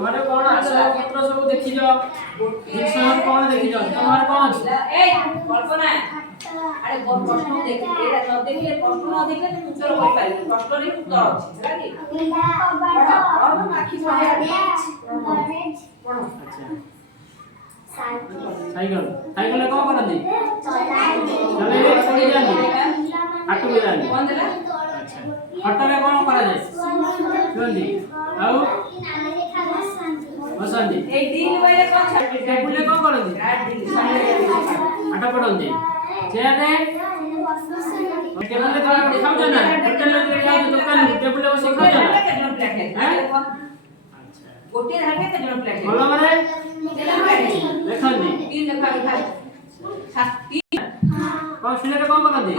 घरे कौन आसो पत्र सब देखि जाओ जिनस कौन देखि जाओ तुम्हारे कौन ए कल्पना अरे बहुत प्रश्न देख एटा न देखले प्रश्न न देखले तुम उत्तर कहि पारिबो प्रश्न रे उत्तर अछि हैला कि और आखि छाया पढ़ो अच्छा साइकिल साइकिल कौन करती चले पड़ी जानी हाथ में जानी कौन देला अच्छा हट में कौन करा जाए सुनदी आउ बसंदी एक दिन वाले कौन छाड़ टेबल ले कौन करती हट पड़ंदी चेयर रे टेबल ले तो खाऊ जाना होटल ले खाऊ दुकान टेबल ले बसी खाऊ जाना केतना प्लेट है अच्छा गोटे धागे केतना प्लेट है बोलो माने केतना प्लेट है देखंदी तीन लेखा लिखा सात तीन कौन सुने रे कौन करती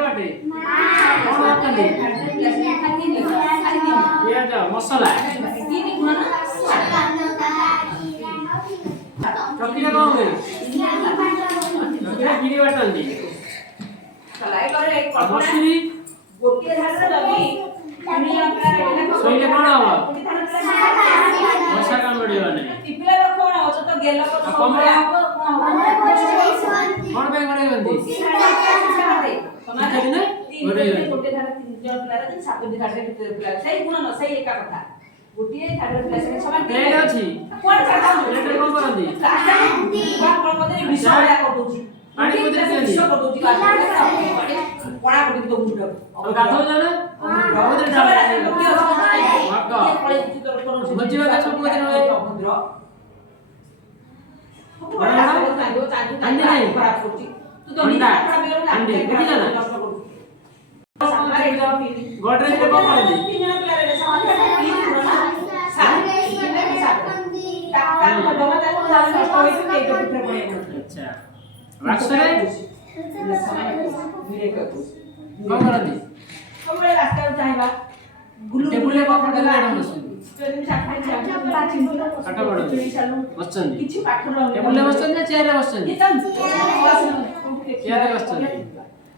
बाटे कौन करती ये जा मसाला तीन गुना चकीला कौन है चकीला गिरी बाटंदी सलाई करे एक कल्पना मसूरी गोटे धागे लगी दुनिया का सोइले कौन हवा वर्षा काम बढ़ियो नहीं पिपला रो कोन हो तो गेला को कमरा कोन कौन पे करे बंदी समाज ठीक है गोटे धागे तीन जन पिला रे सात धागे पिला सही गुण न सही एका कथा गोटे धागे पिला से समान प्लेट अछि कोन करता प्लेट कौन करंदी कोन कोन विषय या कर दोची पानी को दे विषय कर दोची पड़ा कर तो मुंड और गाधो जाना बहुत डाल बच्चे का सब दिन होए अंडे नहीं तू तो बिना कपड़ा बेरो अंडे देखि जाना गोदरेज ले कौन करंदी तीन जन पिला रे समाज तीन गुना सात टाका डबा ता को जाने कोई से के पुत्र पड़े अच्छा राक्षरे वीरे का कौन करंदी हमरे रास्ता चाहेबा गुल्लू टेबल ले कौन करंदी मैडम बस चोरी साफाई चाहे चिंतन हट पड़ो बसचंदी किछि पाठ रह टेबल ले बसचंदी या चेयर रे बसचंदी ये तम चेयर रे बसचंदी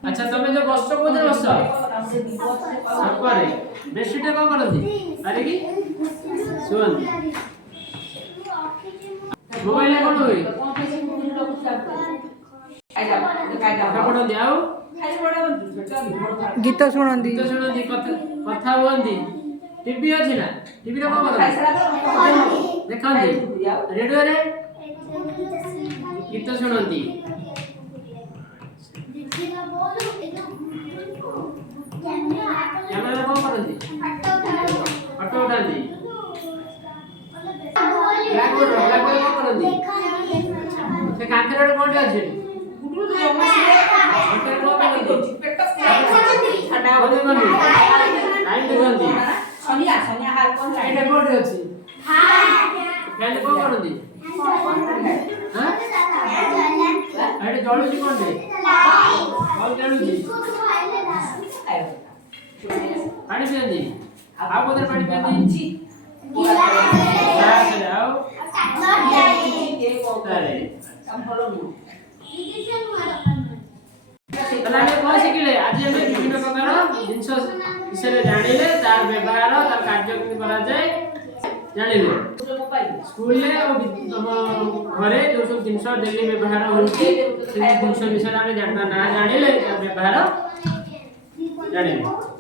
अच्छा तमे जो बसछ कोदे बसछ सपरे बेडशीट कौन करंदी अरे की सुन मोबाइल ले कौन होई पढ़ंदी आउ गीत शुणंदी गीत शुणंदी कथा हुअंदी टीवी अछि ना टीवी रे कौन करंदी देखंदी रेडियो रे गीत शुणंदी कैमरा कौन करंदी फोटो उठांदी ब्लैकबोर्ड कौन करंदी से कांतरे कोन अछि गुल्लू तो मसिले कौन करंदी पेट ठंडा हो लाइन देखंदी सनिया हाल कोन एटा कोड अछि फैन कौन करंदी हां एटा जळुची कोन दे बॉल जळुची पानी पियंदी आ बोतल पानी पियंदी चले आओ अरे तलाने कोन शिखिले आज हम विभिन्न प्रकार जिंस विषय जानिले तार व्यवहार तार कार्य केमि करा जाय जानिले स्कूल ले हम घरे जो सब जिंस डेली व्यवहार होउची से जिंस विषय हम जानना ना जानिले तार व्यवहार जानिले